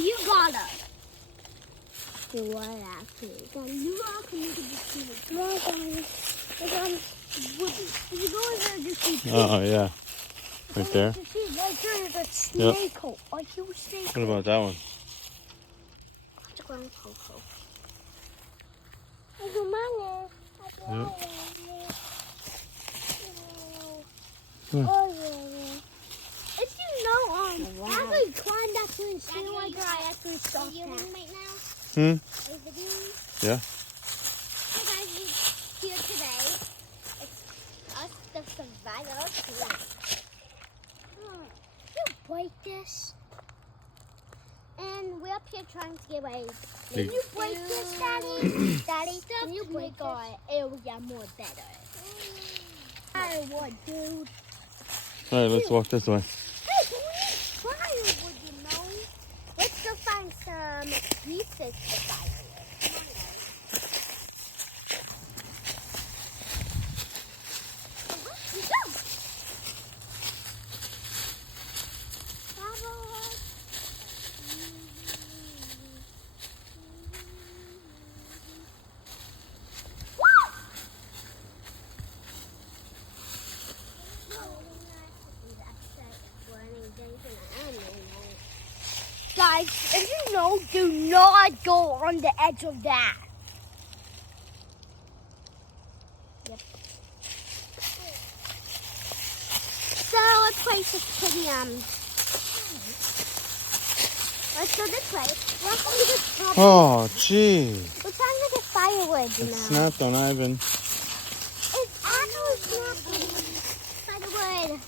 you gotta. Do what after? You all can make it just see the Woody. You go over there and just see. Oh, yeah. Right there. Right there is a snake hole. A huge snake hole. What about that one? It's a ground cocoa. It's a money. Oh, yeah. If you know, I actually climbed that tree and see like I actually saw that. Right now? Yeah. Hey guys, we're here today. It's us, the survivors. You break this? And we're up here trying to get away. Can you break this, Daddy? Daddy, can you break our area more better? Firewood, dude. All right, let's walk this way. Hey, can we need firewood, you know? Let's go find some pieces for firewood. Come on, guys. Let's go. Firewood. Guys, if you know, do not go on the edge of that. Yep. So let's place this pretty let's go this way. Let's do this problem. Oh, gee. We're trying to get firewood, you It know. snapped on Ivan. It's actually snapping. Firewood.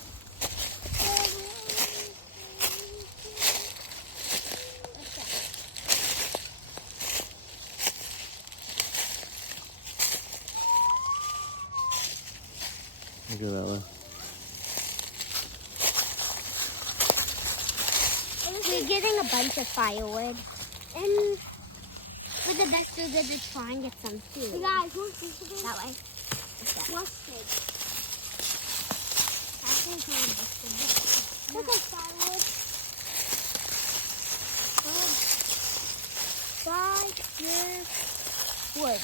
Go that way. We're getting a bunch of firewood. And we're the best do good to try and get some food. Hey guys, that way. Busted. Actually kind of busted. Look at firewood. 5 years wood.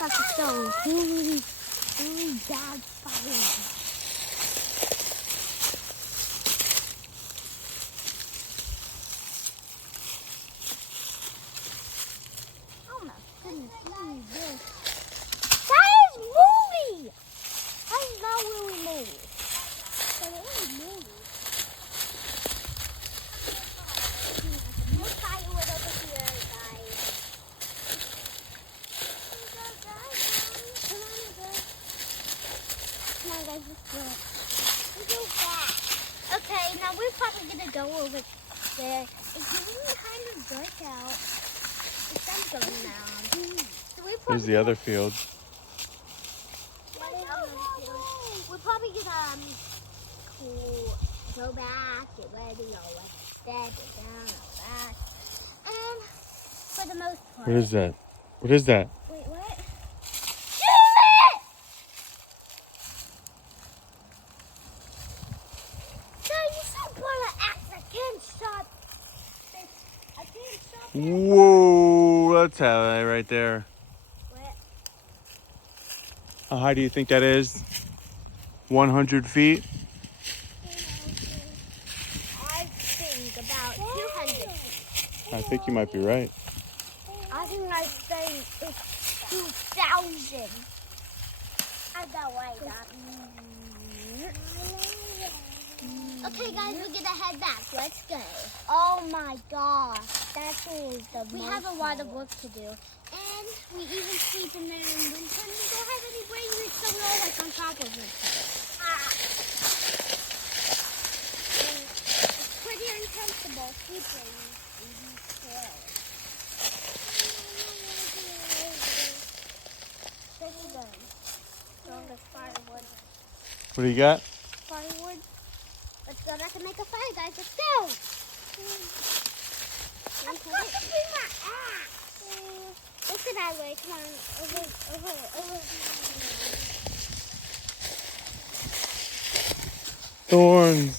That's a stone. Really bad firewood. Oh my goodness, look at this. That is movie! That is not really movie. But it is movie. More firewood over here, guys. Come on, guys, let's go. Let's go back. Okay, now we're probably gonna go over there. It's really kind of dark out. The sun's going down. So Here's the other field. We're probably gonna go back, get ready, all like that, get down, all that. And for the most part. What is that? What is that? Wait, what? Whoa, that's high right there. What? How high do you think that is? 100 feet? I think about 200 feet. I think you might be right. I think it's 2,000. I got right up. Okay, guys, we're gonna head back. Let's go. Oh my gosh, that is the. We have a lot of work to do, and we even sleep in there. And when we don't have any blankets, so we're all like on top of it. It's pretty uncomfortable sleeping in these clothes. There we go. Strongest firewood. What do you got? Firewood. Let's go back and make a fire, guys. Let's go. I'm supposed to bring my axe. Look at that way. Come on. Over. Thorns.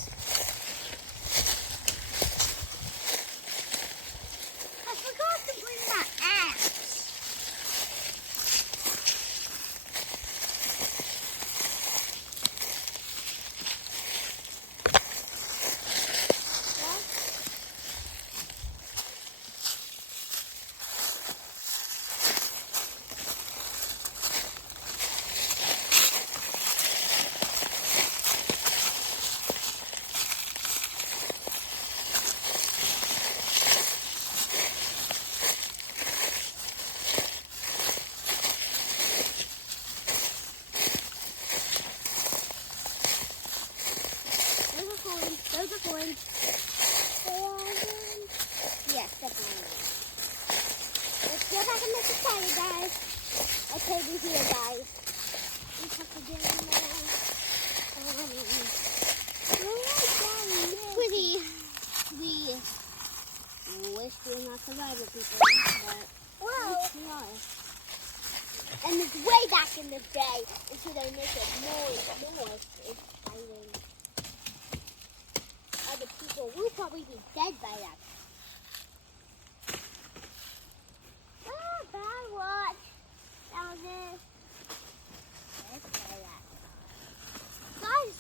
Those are orange. Yes, definitely. Let's go back and make the fire, guys. Okay, we're here, guys. We have to get in there. It's pretty. We wish we were not survivor people, but we are. And it's way back in the day, and so they make it more exciting. Other people will probably be dead by that. Ah, bad watch. That was it. Let's play that. Guys,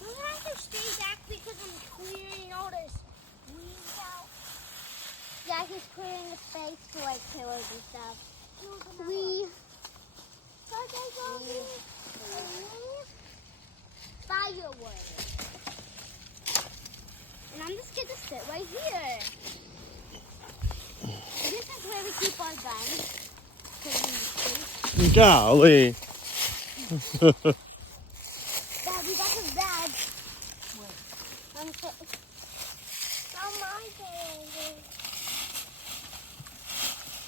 we're gonna have to stay back because I'm clearing all this weeds out. Yeah, he's clearing the space for like pillows and stuff. Firewood. And I'm just gonna sit right here. This is where we keep our guns. Golly. Dad, we got the bag.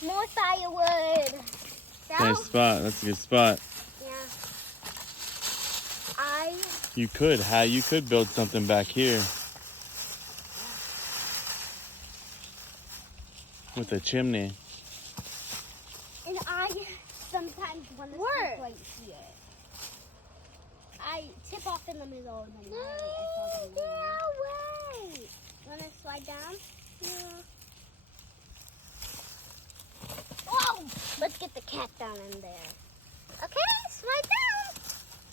More firewood. Nice spot. That's a good spot. Yeah. You could build something back here. With a chimney. And I sometimes want to sleep right here. I tip off in the middle of the night. Wait. Want to slide down? Yeah. Oh! Let's get the cat down in there. Okay, slide down.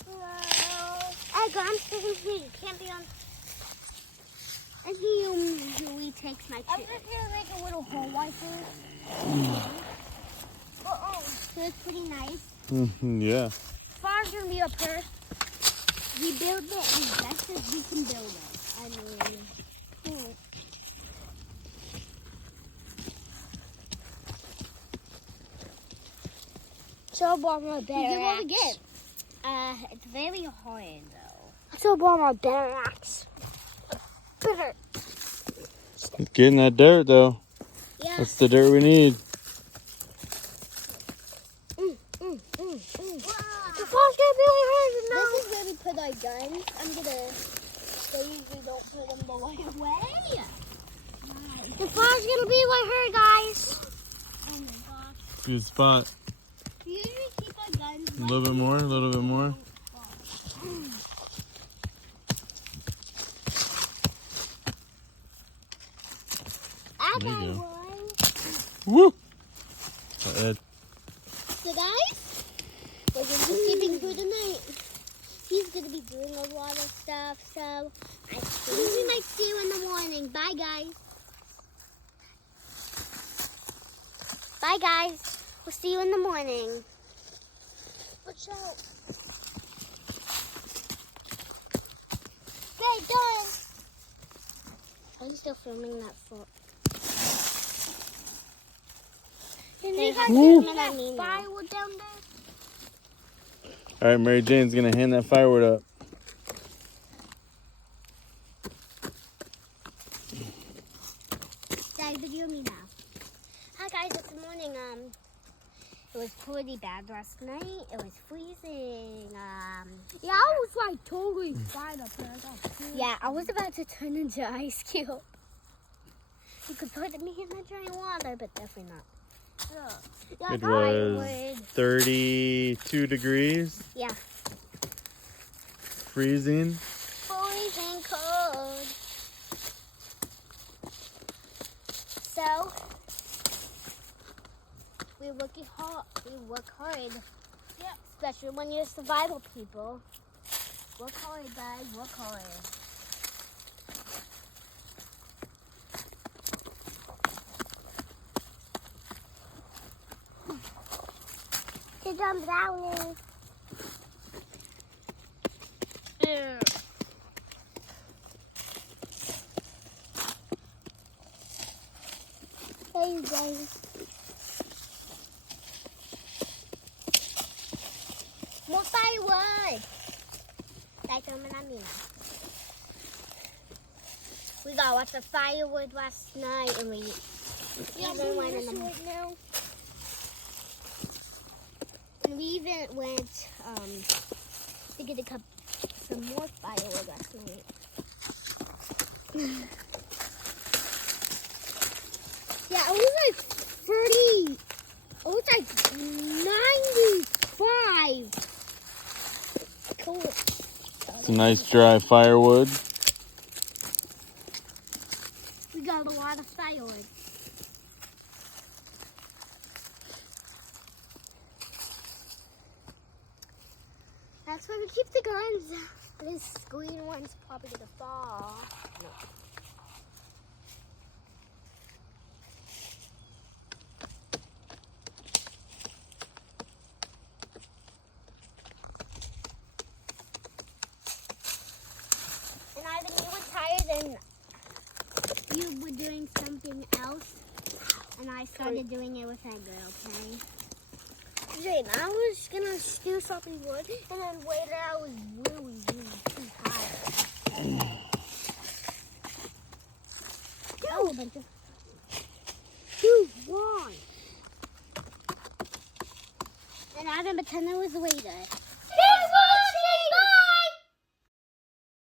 Hello. Edgar, I'm sitting here. You can't be on. I think you usually takes my chair. I'm just going to make a little hole wiper. So it's pretty nice. Yeah. Far's going to be up here. We build it as best as we can build it. I mean, So about my bear axe. What we get? It's very hard though. So about my bear axe. Bitter. Getting that dirt though. Yeah. That's the dirt we need. The far's gonna be hard now. This is where we put our guns. I'm gonna say we don't put them the right way. The far's gonna be like her, guys. Oh my gosh. Good spot. We usually keep our guns. A little bit more, a little bit more. I There got you go. one. Woo! Ed. So guys, we're gonna be sleeping through the night. He's gonna be doing a lot of stuff, so I think we might see you in the morning. Bye guys. Bye guys. We'll see you in the morning. Watch out. Okay, done. Are you still filming that foot? Can you guys Woo. see that firewood down there? All right, Mary Jane's gonna hand that firewood up. Dad, video me now. Hi guys, it's the morning. It was pretty bad last night. It was freezing. Yeah, I was like totally fine up there. Yeah, I was about to turn into ice cube. You could put me in the dry water, but definitely not. Yeah, It was 32 degrees, Yeah, freezing. freezing cold. So we work hard. Yeah, especially when you're survival people. Work hard, guys. Work hard. Sit down, brownie. Hey, you guys. More firewood. Dahil naman namin. got lots of firewood last night, and we even went in the now. And we even went to get some more firewood last night. Yeah, it was like 30. It was like 95. Cool. It's a nice dry firewood. We got a lot of firewood. That's where we keep the guns. This green one's probably gonna fall. No. And Ivan, you were tired and you were doing something else, and I started doing it with Edgar, okay? Jane, I was gonna steal something wood, and then later I was really too tired. Oh, a bunch of... 2, 1. And Ivan pretended was the waiter. This one!